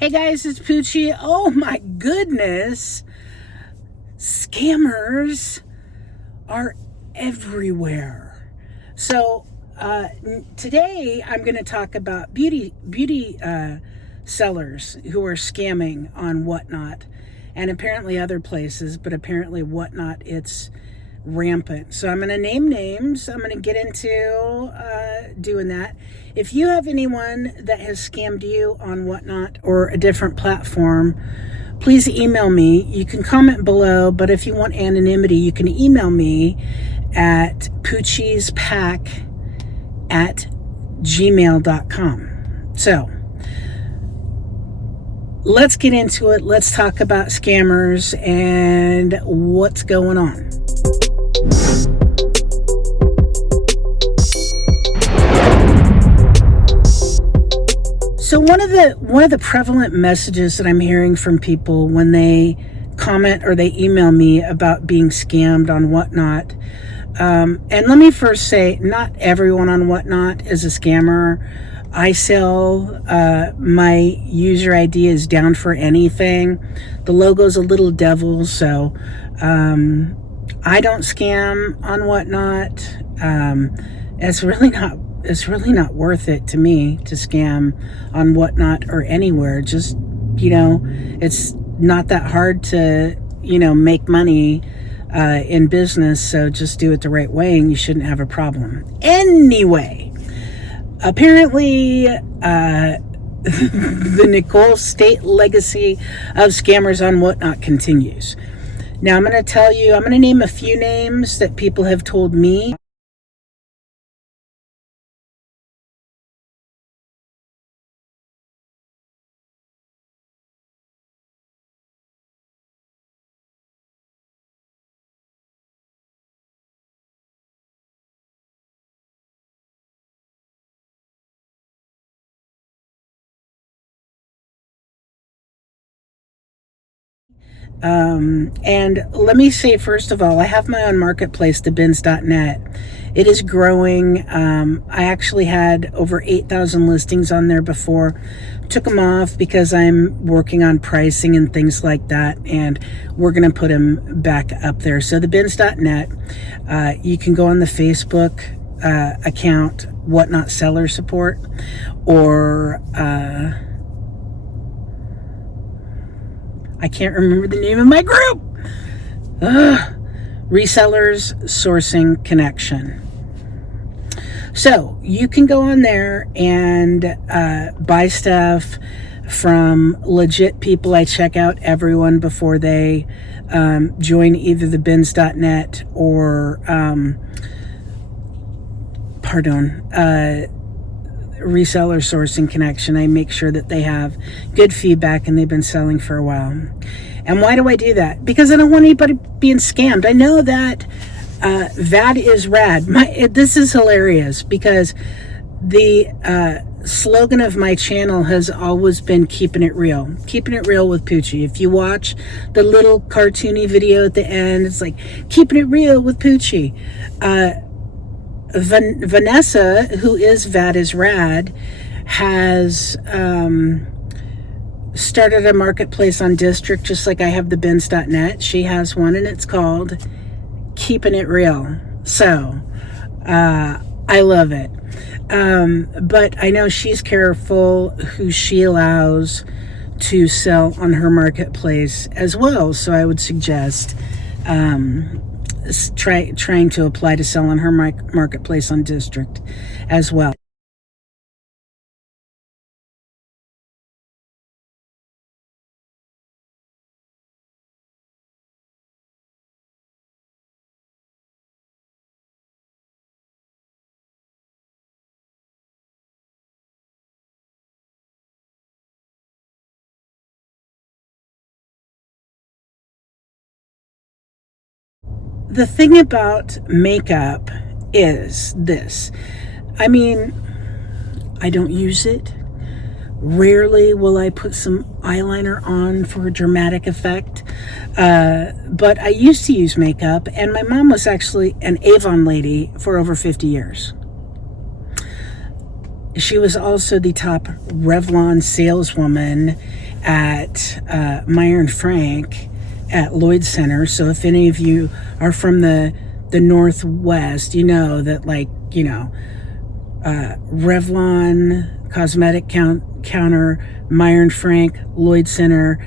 Hey guys, it's Poochie. Oh my goodness. Scammers are everywhere. So today I'm going to talk about beauty sellers who are scamming on WhatNot and apparently other places, but apparently WhatNot, it's rampant. So I'm going to name names. I'm going to get into doing that. If you have anyone that has scammed you on WhatNot or a different platform, please email me. You can comment below, but if you want anonymity, you can email me at poochiespack@gmail.com. So let's get into it. Let's talk about scammers and what's going on. So one of the prevalent messages that I'm hearing from people when they comment or they email me about being scammed on WhatNot, and let me first say, not everyone on WhatNot is a scammer. I sell, my user ID is down for anything. The logo's a little devil, so I don't scam on WhatNot. It's really not worth it to me to scam on WhatNot or anywhere. Just, it's not that hard to, make money in business. So just do it the right way and you shouldn't have a problem. Anyway, apparently, the Nicole State legacy of scammers on WhatNot continues. Now I'm going to name a few names that people have told me. And let me say, first of all, I have my own marketplace, thebins.net. It is growing. I actually had over 8,000 listings on there before. Took them off because I'm working on pricing and things like that, and we're going to put them back up there. So thebins.net, you can go on the Facebook account, WhatNot Seller Support, or I can't remember the name of my group. Resellers Sourcing Connection. So you can go on there and buy stuff from legit people. I check out everyone before they join either the bins.net or Reseller Sourcing Connection. I make sure that they have good feedback and they've been selling for a while. And why do I do that? Because I don't want anybody being scammed. I know that that is rad. This is hilarious because the slogan of my channel has always been keeping it real. Keeping it real with Poochie. If you watch the little cartoony video at the end, it's like keeping it real with Poochie. Vanessa, who is Vad is Rad, has started a marketplace on District, just like I have the bins.net. She has one, and it's called Keeping It Real. So I love it. But I know she's careful who she allows to sell on her marketplace as well. So I would suggest trying to apply to sell on her marketplace on District as well. The thing about makeup is this. I mean, I don't use it. Rarely will I put some eyeliner on for a dramatic effect. But I used to use makeup, and my mom was actually an Avon lady for over 50 years. She was also the top Revlon saleswoman at Meyer and Frank at Lloyd Center. So if any of you are from the Northwest, you know that, like, you know, Revlon, Cosmetic Counter, Meyer and Frank, Lloyd Center,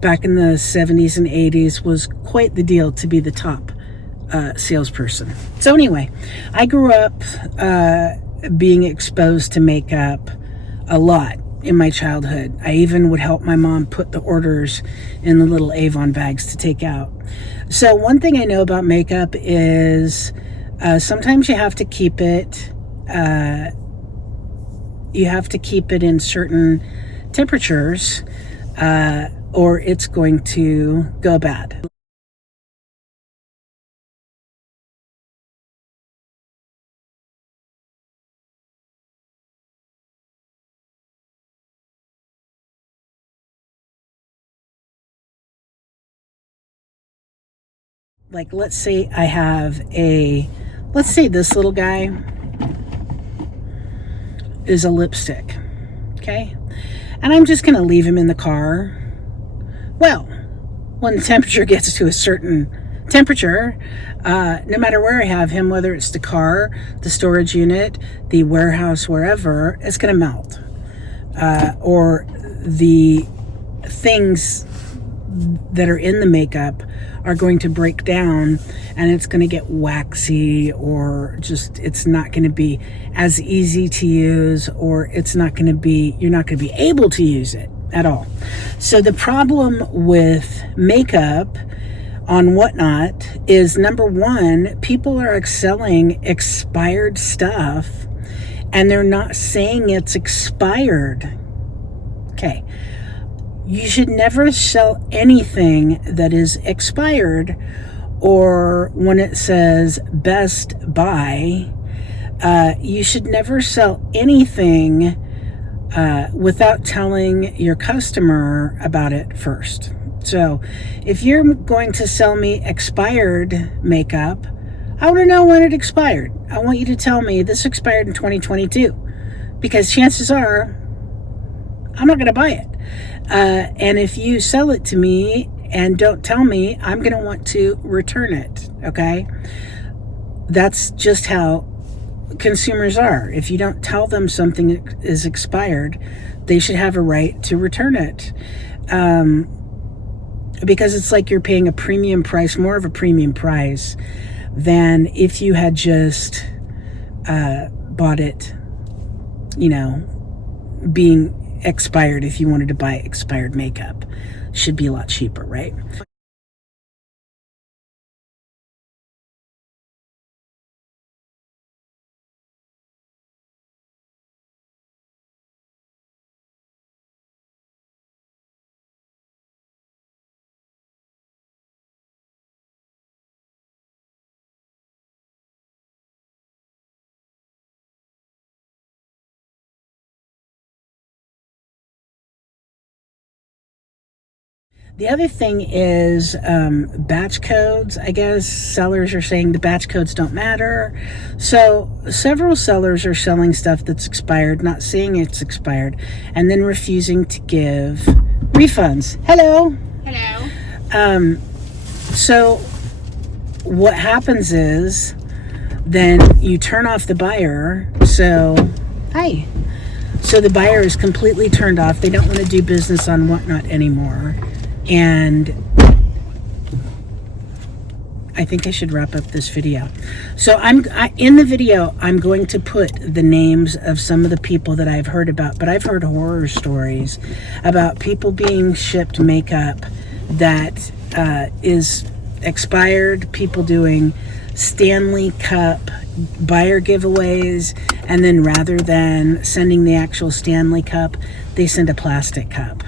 back in the 70s and 80s was quite the deal to be the top salesperson. So anyway, I grew up being exposed to makeup a lot in my childhood. I even would help my mom put the orders in the little Avon bags to take out. So one thing I know about makeup is sometimes you have to keep it in certain temperatures or it's going to go bad. Like, let's say this little guy is a lipstick, okay? And I'm just gonna leave him in the car. Well, when the temperature gets to a certain temperature, no matter where I have him, whether it's the car, the storage unit, the warehouse, wherever, it's gonna melt. Or the things that are in the makeup are going to break down and it's going to get waxy, or just it's not going to be as easy to use, or you're not going to be able to use it at all. So the problem with makeup on WhatNot is, number one, people are selling expired stuff and they're not saying it's expired. Okay. You should never sell anything that is expired, or when it says best buy, you should never sell anything without telling your customer about it first. So if you're going to sell me expired makeup, I want to know when it expired. I want you to tell me this expired in 2022, because chances are I'm not going to buy it. And if you sell it to me and don't tell me, I'm going to want to return it, okay? That's just how consumers are. If you don't tell them something is expired, they should have a right to return it. Because it's like you're paying a premium price, more of a premium price, than if you had just bought it, you know, being expired. If you wanted to buy expired makeup, should be a lot cheaper, right? The other thing is batch codes. I guess sellers are saying the batch codes don't matter. So several sellers are selling stuff that's expired, not saying it's expired, and then refusing to give refunds. Hello. Hello. So what happens is then you turn off the buyer. So, hi. So the buyer is completely turned off. They don't want to do business on WhatNot anymore. And I think I should wrap up this video. So in the video, I'm going to put the names of some of the people that I've heard about, but I've heard horror stories about people being shipped makeup that is expired, people doing Stanley Cup buyer giveaways, and then rather than sending the actual Stanley Cup, they send a plastic cup.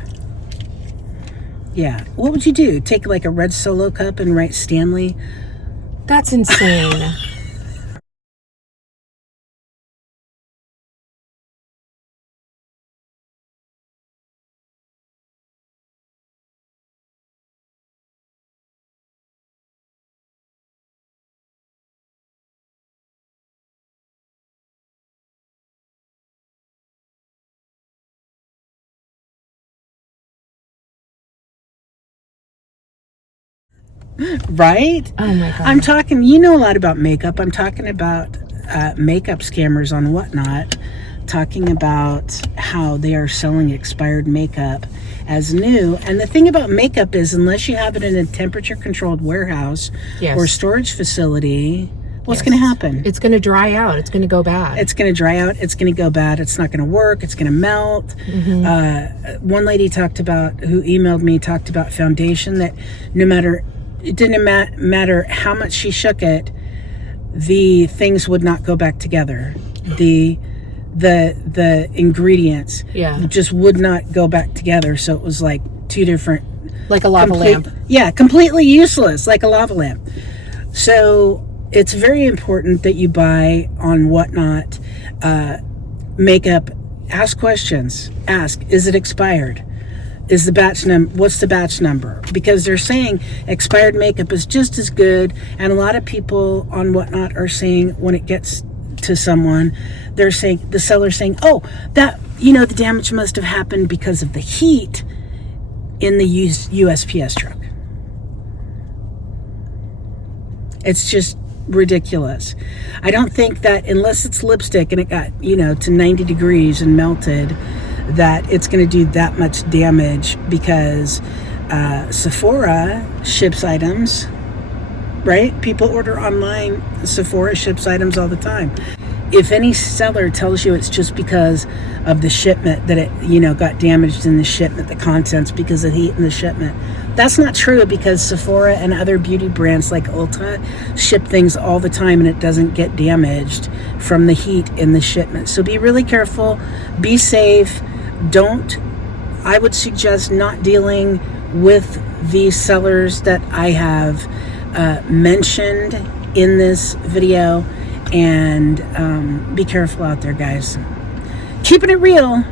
Yeah. What would you do? Take like a red Solo cup and write Stanley? That's insane. Right? Oh my God. I'm talking, you know a lot about makeup. I'm talking about makeup scammers on WhatNot, talking about how they are selling expired makeup as new. And the thing about makeup is, unless you have it in a temperature controlled warehouse Yes. or storage facility, what's Yes. going to happen? It's going to dry out. It's going to go bad. It's going to dry out. It's going to go bad. It's not going to work. It's going to melt. One lady who emailed me, talked about foundation that it didn't matter how much she shook it, the things would not go back together. The ingredients just would not go back together. So it was like two different, like a lava lamp. Yeah, completely useless, like a lava lamp. So it's very important that you buy on WhatNot makeup. Ask questions. Ask, is it expired? Is the batch what's the batch number? Because they're saying expired makeup is just as good, and a lot of people on WhatNot are saying when it gets to someone, they're saying, the seller's saying, oh, that, the damage must have happened because of the heat in the USPS truck. It's just ridiculous. I don't think that unless it's lipstick and it got, to 90 degrees and melted, that it's going to do that much damage, because Sephora ships items, right? People order online. Sephora ships items all the time. If any seller tells you it's just because of the shipment that it, got damaged in the shipment, the contents because of heat in the shipment, that's not true, because Sephora and other beauty brands like Ulta ship things all the time and it doesn't get damaged from the heat in the shipment. So be really careful, be safe. I would suggest not dealing with these sellers that I have mentioned in this video, and be careful out there, guys. Keeping it real.